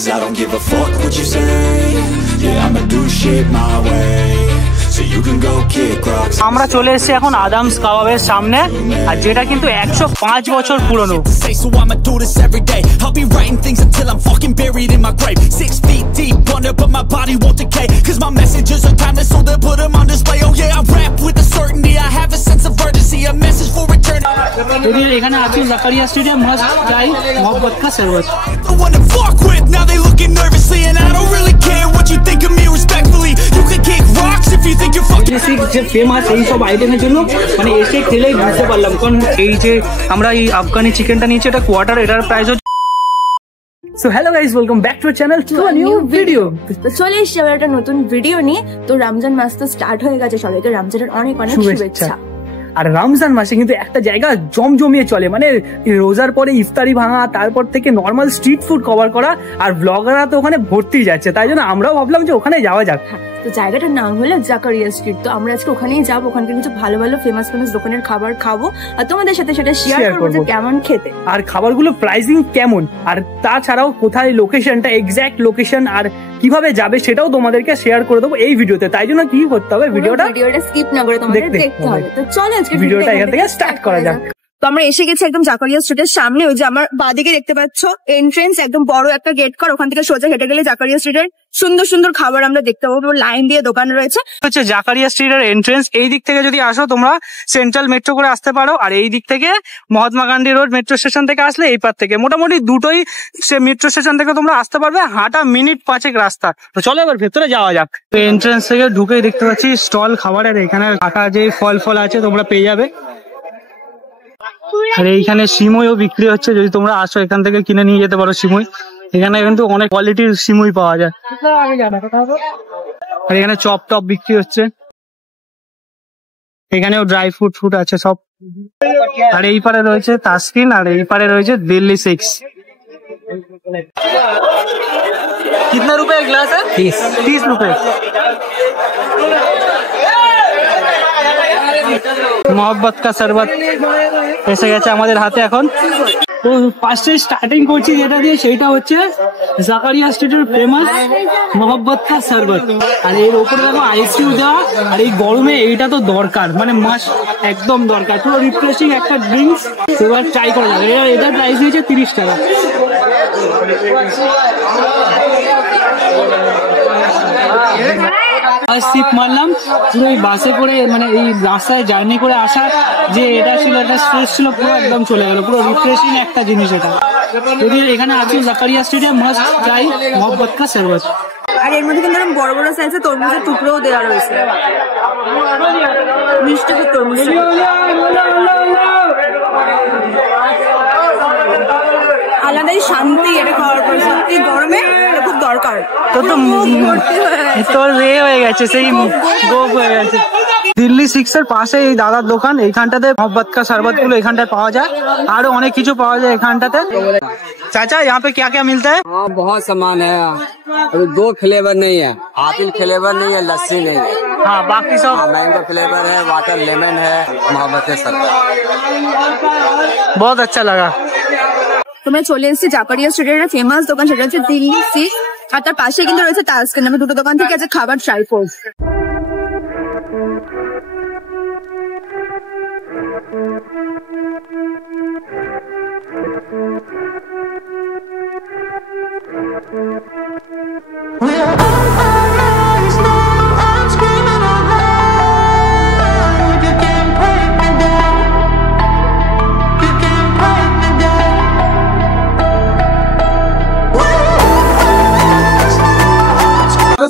'cause I don't give a fuck what you say. Yeah, I'ma do shit my way, so you can go kick rocks. আমরা চলে এসেছি এখন আদামস কাবাবের সামনে, আর যেটা কিন্তু 105 বছর পুরনো। So I'ma do this every day. I'll be writing things until I'm fucking buried in my grave. 6 feet deep under, but my body won't decay. 'Cause my messages are timeless, so they'll put them on display. Oh yeah, I rap with a certainty. I have a sense of urgency, a message for eternity. যদি এখানে আছে Zakaria stadium, must try Mohammad কা শরবত। The one to fuck with, now they looking nervously, and I don't really care what you think of me respectfully. You can kick rocks if you think you're fucking যে famous এই সব আইটেমের জন্য মানে এসে খেলেই বুঝতে পারলাম, কারণ এই যে আমরা এই আফগানি চিকেনটা নিয়েছি, এটা কোয়ার্টার, এটার প্রাইস হচ্ছে। So hello guys, welcome back to channel to a new video. তো চলে এসেছি আবার একটা নতুন ভিডিও নিয়ে। তো রমজান মাস তো স্টার্ট হয়ে গেছে, সবাইকে রমজানের অনেক অনেক শুভেচ্ছা। আর রমজান মাসে কিন্তু একটা জায়গা জমজমিয়ে চলে, মানে রোজার পরে ইফতারি ভাঙা, তারপর থেকে নর্মাল স্ট্রিট ফুড কভার করা, আর ব্লগাররা তো ওখানে ভর্তি যাচ্ছে, তাই জন্য আমরাও ভাবলাম যে ওখানে যাওয়া যাক। তো জায়গাটার নাম হলো জাকারিয়া স্ট্রিট। তো আমরা আজকে ওখানেই যাবো, ওখানকার কিছু ভালো ভালো ফেমাস দোকানের খাবার খাবো, আর তোমাদের সাথে সেটা শেয়ার করবো যে কেমন খেতে, আর খাবারগুলো প্রাইসিং কেমন, আর তাছাড়াও কোথায় লোকেশনটা, এক্সাক্ট লোকেশন, আর কিভাবে যাবে সেটাও তোমাদেরকে শেয়ার করে দেবো এই ভিডিওতে। তাই জন্য কি করতে হবে, ভিডিওটা স্কিপ না করে তোমাদের দেখতে হবে। তো চলো আজকে ভিডিওটা এখান থেকে স্টার্ট করা যাক। তো আমরা এসে গেছি একদম জাকারিয়া স্ট্রিটের সামনে। ওই যে আমার বাঁদিকে দেখতে পাচ্ছ এন্ট্রেন্স, একদম বড় একটা গেট কর, ওখান থেকে সোজা হেঁটে গেলে জাকারিয়া স্ট্রিটের সুন্দর সুন্দর খাবার আমরা দেখতে পাবো। লাইন দিয়ে দোকান রয়েছে, হচ্ছে জাকারিয়া স্ট্রিটের এন্ট্রেন্স। এই দিক থেকে যদি আসো তোমরা সেন্ট্রাল মেট্রো করে আসতে পারো, আর এই দিক থেকে Mahatma Gandhi road metro station থেকে আসলে এই পার থেকে মোটামুটি দুটোই সে মেট্রো স্টেশন থেকে তোমরা আসতে পারবে, হাঁটা মিনিট 5 রাস্তা। তো চলো এবার ভেতরে যাওয়া যাক। এন্ট্রেন্স থেকে ঢুকেই দেখতে পাচ্ছি স্টল খাবারের, এখানে কাটা যে ফল আছে তোমরা পেয়ে যাবে, আর এইখানে সিমইও বিক্রি হচ্ছে, যদি তোমরা আসো এখান থেকে কিনে নিয়ে যেতে পারো সিমই। এখানে কিন্তু অনেক কোয়ালিটির সিমই পাওয়া যায়, আর এখানে চপ টপ বিক্রি হচ্ছে, এখানেও ড্রাই ফ্রুট আছে সব। আর এই পারে রয়েছে তাসকিন, আর এই পারে রয়েছে দিল্লি 6। कितना रुपए ग्लास है? 30 रुपए। মোহাম্মদ কা শরবত এসে গেছে আমাদের হাতে এখন। তো ফার্স্টে স্টার্টিং করছি যেটা দিয়ে, সেটা হচ্ছে জাকারিয়া স্ট্রিটের ফেমাস মোহাম্মদ কা শরবত। আর এর উপরে দেখো আইসক্রিম দেওয়া, আর এই গরমে এইটা তো দরকার, মানে মাস একদম দরকার, পুরো রিফ্রেশিং একটা ড্রিঙ্কস। এবার ট্রাই করা যাবে। এটা প্রাইস হয়েছে 30 টাকা। সিপ মারলাম পুরো এই বাসে করে, মানে এই রাস্তায় জার্নি করে আসা, যে এটা ছিল একটা স্ট্রেস ছিল, পুরো একদম চলে গেল, পুরো রিফ্রেশিং একটা জিনিস এটা। যদি এখানে আছে Zakaria stadium, must try Mohammad কা শরবত। আর এর মধ্যে কিন্তু বড় বড় সাইজে তরমুজের টুকরোও দেওয়া রয়েছে, মিষ্টি তরমুজ। আলাদাই শান্তি এটা খাওয়ার পর, সত্যি গরমে এটা খুব দরকার। তোর হয়ে গেছে, সেই গোপ হয়ে গেছে। দিল্লি 6 এর পাশে এই দাদার দোকান, এইখানটাতে মোহাম্মদ কা শরবত গুলো এখানটায় পাওয়া যায়, আরো অনেক কিছু পাওয়া যায় এখানটাতে। चाचा यहाँ पे क्या क्या मिलता है? हाँ बहुत सामान है, अभी 2 फ्लेवर नहीं है, आपिल फ्लेवर नहीं है, लस्सी नहीं है। हाँ बाकी सब मैंगो फ्लेवर है, वाटर लेमन है, मोहब्बत के शरबत। बहुत अच्छा लगा। তোমরা চলে এসেছি জাকারিয়া স্ট্রিটের একটা ফেমাস দোকান, সেটা হচ্ছে দিল্লি 6, আর তার পাশে কিন্তু রয়েছে তাসকিন। আমি দুটো দোকান থেকে আজ খাবার ট্রাই করব।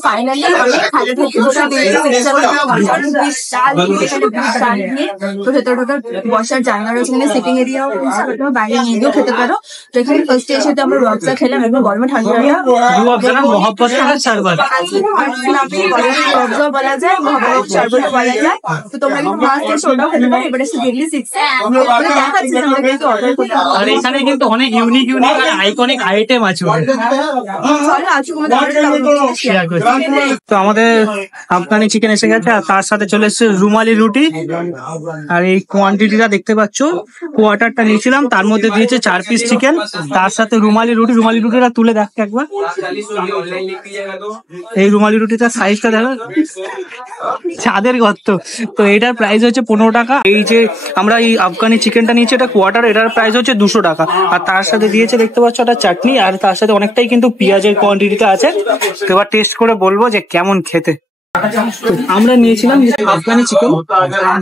ফাইনালি বসার জায়গা রয়েছে, এখানে সিটিং এরিয়াও বাইরে নিয়ে গিয়েও খেতে পারো। তো এখানে ফার্স্টে এসে তো আমরা রুয়াবজা খেলাম, একদম গরমে ঠান্ডা মোহাম্মদ কা শরবত রুয়াবজা বলা যায়, মোহাম্মদ শরবত বলা যায়। তো তোমরা কিন্তু ফার্স্ট এসে ওটাও খেতে পারো। এবার এসে দিল্লি 6 দেখাচ্ছি আমরা কিন্তু অর্ডার করতে। আর এখানে কিন্তু অনেক ইউনিক আর আইকনিক আইটেম আছে। চলো আজকে তোমাদের শেয়ার করছি। তো আমাদের আফগানি চিকেন এসে গেছে, আর তার সাথে চলে এসেছে রুমালি রুটি। আর এই কোয়ান্টিটিটা দেখতে পাচ্ছ, কোয়ার্টারটা নিয়েছিলাম, তার মধ্যে দিয়েছে 4 পিস চিকেন, তার সাথে রুমালি রুটি। রুমালি রুটিটা তুলে দেখ একবার, এই রুমালি রুটিটার সাইজটা দেখো, চাঁদের গর্ত। তো এটার প্রাইস হচ্ছে 15 টাকা। এই যে আমরা এই আফগানি চিকেনটা নিয়েছি, এটা কোয়ার্টার, এটার প্রাইস হচ্ছে 200 টাকা। আর তার সাথে দিয়েছে দেখতে পাচ্ছ একটা চাটনি, আর তার সাথে অনেকটাই কিন্তু পেঁয়াজের কোয়ান্টিটিটা আছে। তো এবার টেস্ট করে বলবো যে কেমন খেতে। আমরা নিয়েছিলাম আফগানি চিকেন,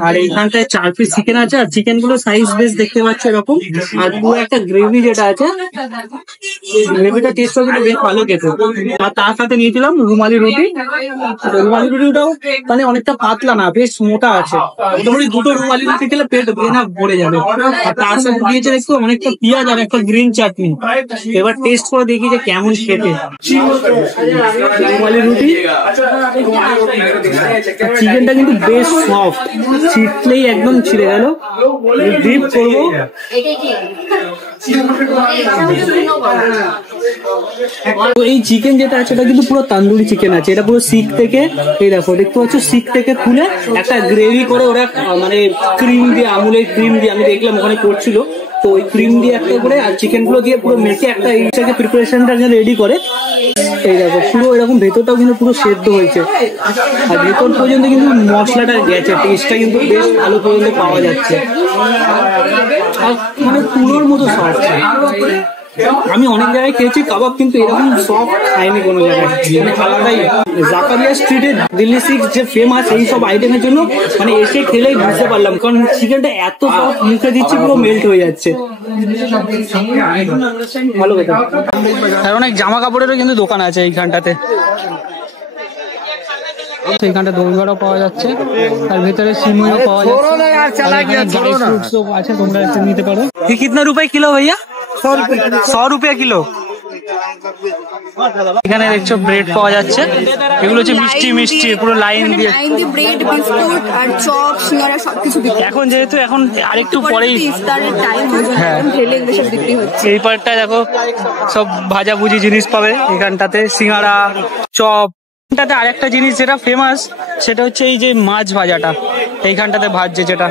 আর এইখানটায় 4 পিস চিকেন আছে, আর চিকেন গুলো সাইজ বেশ দেখতে পাচ্ছ এরকম। আর পুরো একটা গ্রেভি যেটা আছে, গ্রেভিটা টেস্টটা কিন্তু বেশ ভালো খেতে। আর তার সাথে নিয়েছিলাম রুমালি রুটি। রুমালি রুটিটাও মানে অনেকটা পাতলা না, বেশ মোটা আছে। মোটামুটি 2টো রুমালি রুটি খেলে পেট ভরে যাবে। আর তার সাথে দিয়েছে দেখো অনেকটা পেঁয়াজ আর একটা গ্রিন চাটনি। এবার টেস্ট করে দেখি যে কেমন খেতে। রুমালি রুটি, চিকেনটা কিন্তু বেশ সফট, ছিটলেই একদম ছিঁড়ে গেল। ডিপ করবো, এই চিকেন যেটা আছে এটা কিন্তু পুরো তান্দুরি চিকেন আছে। এটা পুরো শিখ থেকে, এই দেখো দেখতে পাচ্ছ, শিখ থেকে তুলে একটা গ্রেভি করে ওরা মানে ক্রিম দিয়ে, আমুলের ক্রিম দিয়ে, আমি দেখলাম ওখানে করছিল, তো ওই ক্রিম দিয়ে একটা করে আর চিকেন গুলো দিয়ে পুরো মেখে একটা এইটাকে প্রিপারেশনটা রেডি করে। এই দেখো পুরো এরকম ভেতরটাও কিন্তু পুরো সেদ্ধ হয়েছে, আর ভেতর পর্যন্ত কিন্তু মশলাটা গেছে, টেস্টটা কিন্তু বেশ ভালো পর্যন্ত পাওয়া যাচ্ছে। আর মানে পুরোর মতো সফট। আমি অনেক জায়গায় খেয়েছি কাবাব, কিন্তু এরকম সফট খাইনি কোনো জায়গায়, মানে আলাদাই। জাকারিয়া স্ট্রিটে দিল্লি সিক্স যে ফেমাস এই সব আইটেমের জন্য মানে এসে খেলেই বুঝতে পারলাম, কারণ চিকেনটা এত সফট, মুখে দিচ্ছে পুরো মেল্ট হয়ে যাচ্ছে। ভালো কথা। আর অনেক জামা কাপড়েরও কিন্তু দোকান আছে এইখানটাতে। এইখানটা দইবড়াও পাওয়া যাচ্ছে, আর ভেতরে সিমুইও পাওয়া যাচ্ছে, ড্রাই ফ্রুটসও আছে, তোমরা নিতে পারো। ये कितना रुपए किलो भैया? 100 रुपया किलो। এখানে দেখছো ব্রেড পাওয়া যাচ্ছে, এগুলো হচ্ছে মিষ্টি মিষ্টি পুরো লাইন দিয়ে ব্রেড, বিস্কুট আর চপ, সিঙ্গারা সবকিছু বিক্রি। এখন যেহেতু এখন আরেকটু পরেই ইফতারের টাইম, হ্যাঁ, ঢেলে এগুলো সব বিক্রি হচ্ছে। এই পার্টটা দেখো সব ভাজাভুজি জিনিস পাবে এখানটাতে, সিঙ্গারা, চপ। এখানটাতে আরেকটা জিনিস যেটা ফেমাস, সেটা হচ্ছে এই যে মাছ ভাজাটা এইখানটাতে ভাজছে, যেটা।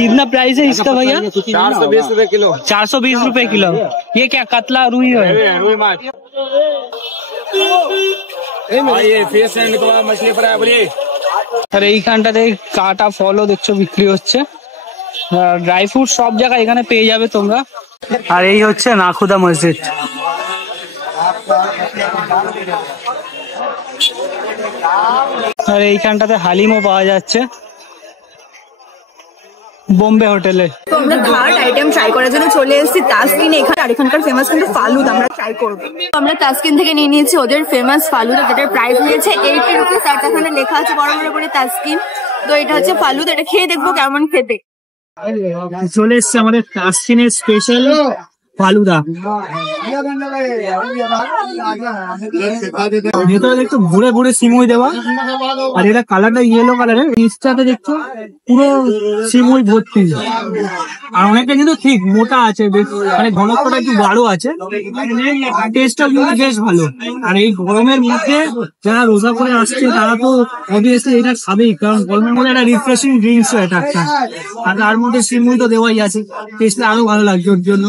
कितना प्राइस है इसका भैया? 420 रुपए किलो। 420 रुपए किलो। ये क्या कतला रुई है? फिश एंड कबाब, मछली फ्राई बोलिए। আর এইখানটাতে কাটা ফলও দেখছো বিক্রি হচ্ছে, ড্রাই ফ্রুট সব জায়গায় এখানে পেয়ে যাবে তোমরা। আর এই হচ্ছে নাখুদা মসজিদ। আর এইখানটাতে হালিমও পাওয়া যাচ্ছে বোম্বে হোটেলে। তো আমরা ঘাট আইটেম ট্রাই করার জন্য চলে এসেছি তাসকিনে। এখানে আর এখানকার ফেমাস কিন্তু ফালুদা আমরা ট্রাই করবো। আমরা তাসকিন থেকে নিয়ে নিয়েছি ওদের ফেমাস ফালুদা, যেটার প্রাইস নিয়েছে 80 রুপিস। আর এখানে লেখা আছে বড় বড় করে তাসকিন। তো এটা হচ্ছে ফালুদা, এটা খেয়ে দেখবো কেমন খেতে। চলে এসছে আমাদের তাসকিনের স্পেশাল ফালুদা। ভেতরে দেখছো ঘুরে ঘুরে সিমুই দেওয়া, আর এটা কালারটা ইয়েলো কালারের, নিচটাতে দেখছো পুরো সিমুই ভর্তি। আর অনেকটা কিন্তু ঠিক মোটা আছে, মানে ঘনত্বটা একটু গাঢ় আছে, টেস্টটা কিন্তু বেশ ভালো। আর এই গরমের মধ্যে যারা রোজা করে আসছে তারা তো অবভিয়াসলি এটা খাবেই, কারণ গরমের মধ্যে একটা রিফ্রেশিং ড্রিঙ্কস এটা একটা। আর তার মধ্যে সিমুই তো দেওয়াই আছে, টেস্টটা আরো ভালো লাগছে ওর জন্য।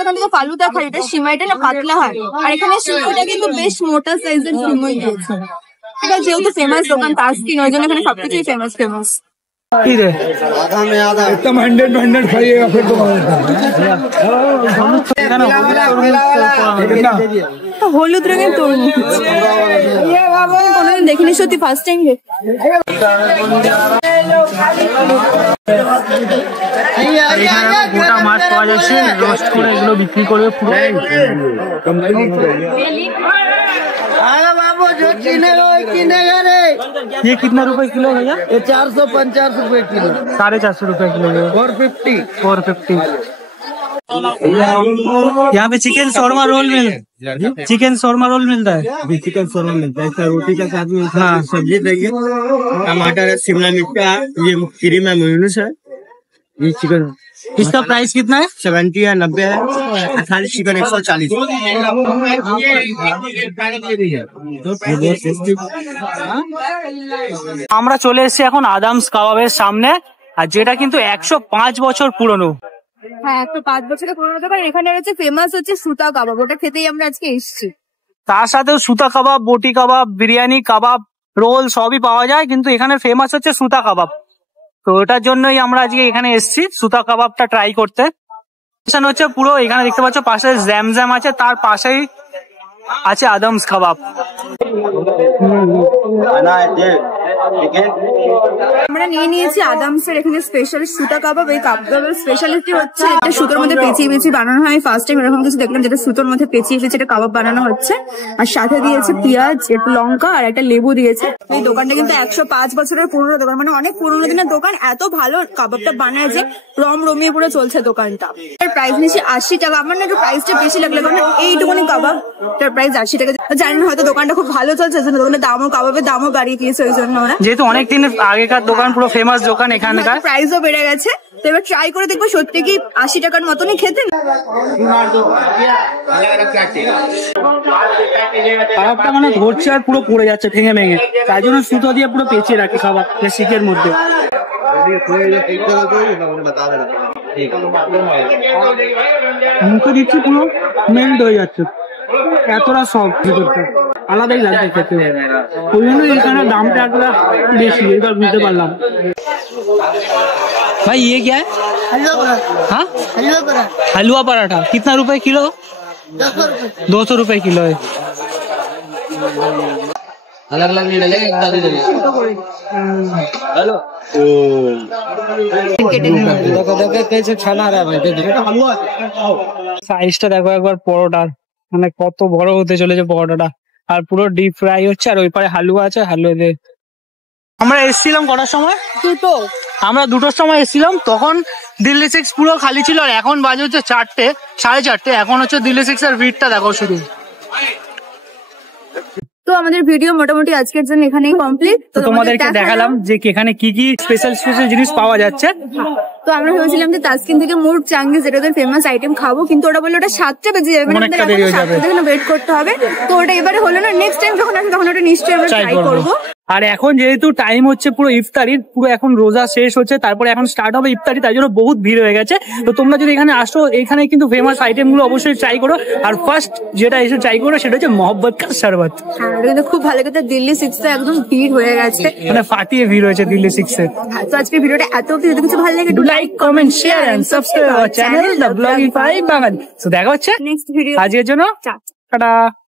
দোকান থেকে ফালুদা খাই, এটা সিমাইটা না পাতলা হয়, আর এখানে সিমাইটা কিন্তু বেশ মোটা সাইজের সিমাই দিয়েছে। এটা যেহেতু ফেমাস দোকান তাসকিন, ওই জন্য এখানে সবকিছুই ফেমাস ফেমাস। एकदम 100 खाइएगा फिर तो। হলুদ রঙের তরমুজ কোনোদিন দেখিনি, সত্যি ফার্স্ট টাইম। গোটা মাছ পাওয়া যাচ্ছে, রোস্ট করে এগুলো বিক্রি করবে পুরো। ये कितना रुपए किलो भैया? ये 450 रुपए किलो। 450 रुपए किलो। 450। यहाँ पे चिकन शोरमा रोल मिलता है। चिकन शोरमा मिलता है, इसका रोटी का साथ में सब्जी देंगे, टमाटर है, शिमला मिर्च है, ये क्रीम है, मेयोनीज है, ये चिकन इसका प्राइस कितना है? 70 है, 90 है, खाली चिकन 140। আমরা চলে এসেছি এখন আদামস কাবাবের সামনে, আর যেটা কিন্তু 105 বছর পুরনো। হ্যাঁ, 105 বছরের পুরোনো দোকান। এখানে হচ্ছে ফেমাস হচ্ছে সুতা কাবাব, ওটা খেতেই আমরা আজকে এসেছি। তার সাথেও সুতা কাবাব, বটি কাবাব, বিরিয়ানি কাবাব, রোল সবই পাওয়া যায়, কিন্তু এখানে ফেমাস হচ্ছে সুতা কাবাব। তো ওটার জন্যই আমরা আজকে এখানে এসেছি সুতা কাবাবটা ট্রাই করতে। হচ্ছে পুরো এখানে দেখতে পাচ্ছ পাশে জ্যাম আছে, তার পাশেই আছে আদমস কাবাব। আমরা নিয়ে নিয়েছি আদামসের এখানে স্পেশাল সুতা কাবাব। এই কাবাবের স্পেশালিটি হচ্ছে এটা সুতোর মধ্যে পেঁচিয়ে বানানো হয়। ফার্স্ট টাইম এরকম কিছু দেখলাম যেটা সুতোর মধ্যে পেঁচিয়ে এটা কাবাব বানানো হচ্ছে। আর সাথে দিয়েছে পেঁয়াজ, একটু লঙ্কা আর একটা লেবু দিয়েছে। এই দোকানটা কিন্তু 105 বছরের পুরোনো দোকান, মানে অনেক পুরোনো দিনের দোকান। এত ভালো কাবাবটা বানায় যে রমিয়ে পুরো চলছে দোকানটা। এর প্রাইস নিয়েছি 80 টাকা। আমার না একটু প্রাইসটা বেশি লাগলো, কারণ এইটুকুনি কাবাব তার প্রাইস 80 টাকা। জানি না, হয়তো দোকানটা খুব ভালো চলছে, দোকানের দামও কাবাবের দামও বাড়িয়ে দিয়েছে ওই জন্য ওরা। যেহেতু অনেকদিন আগেকার দোকান, পুরো ফেমাস দোকান, এখানকার প্রাইসও বেড়ে গেছে। তো এবার ট্রাই করে দেখবো সত্যি কি 80 টাকার মতনই খেতে। কাবাবটা মানে ধরছে আর পুরো পড়ে যাচ্ছে ভেঙে ভেঙে, তাই জন্য সুতো দিয়ে পুরো পেঁচিয়ে রাখে কাবাব শিকের মধ্যে। মুখে দিচ্ছি পুরো মেল্ট হয়ে যাচ্ছে, এতটা সফট ভিতরটা, আলাদাই লাগছে খেতে। ওই জন্য এখানে দামটা এতটা বেশি, এবার বুঝতে পারলাম। भाई ये क्या है? हाँ, हलवा पराठा। कितना रुपए किलो? 200 रुपए किलो है। अलग अलग नहीं डलेगा, एक दादी डलेगा। हेलो, देखो कैसे छना रहा है भाई, সাইজটা দেখো একবার পরোটার, মানে কত বড় হতে চলেছে পরোটাটা। আর পুরো ডিপ ফ্রাই হচ্ছে, আর ওই পারে হালুয়া আছে, হালুয়া দিয়ে। আমরা এসেছিলাম কটার সময়? আমরা 2টোর সময় এসেছিলাম, তখন দিল্লি 6 পুরো খালি ছিল। আর এখন বাজে হচ্ছে 4টে, 4:30। এখন হচ্ছে দিল্লি 6 এর ভিড়টা দেখো শুধু। তো আমাদের ভিডিও মোটামুটি আজকের জন্য এখানেই কমপ্লিট। তো তোমাদেরকে দেখালাম যে এখানে কি কি স্পেশাল জিনিস পাওয়া যাচ্ছে। তো আমরা ভেবেছিলাম যে তাসকিন থেকে মুরগ চাঙ্গি, যেটা ওদের ফেমাস আইটেম, খাবো, কিন্তু ওটা বললো ওটা 7টা বেজে যাবে, ওয়েট করতে হবে। তো ওটা এবারে হলো না, নেক্সট টাইম যখন আসবে তখন ওটা নিশ্চয়ই আমরা ট্রাই করবো। আর এখন যেহেতু টাইম হচ্ছে পুরো ইফতারির, পুরো এখন রোজা শেষ হচ্ছে, তারপরে এখন স্টার্ট হবে ইফতারি, তাই জন্য বহুত ভিড় হয়ে গেছে। তো তোমরা যদি এখানে আসো, এখানে কিন্তু ফেমাস আইটেম গুলো অবশ্যই ট্রাই করো। আর ফার্স্ট যেটা এসে ট্রাই করো সেটা হচ্ছে মহব্বত কা শরবত। কিন্তু খুব ভালো কথা, দিল্লি 6 তো একদম ভিড় হয়ে গেছে, মানে ফাটিয়ে ভিড় হয়েছে দিল্লি 6 এ। তো আজকে ভিডিওটা এত অবধি, যদি কিছু ভালো লাগে like, comment, share and subscribe our channel the Blogify Bangali. তো দেখা হচ্ছে নেক্সট ভিডিও। আজকের জন্য টাটা।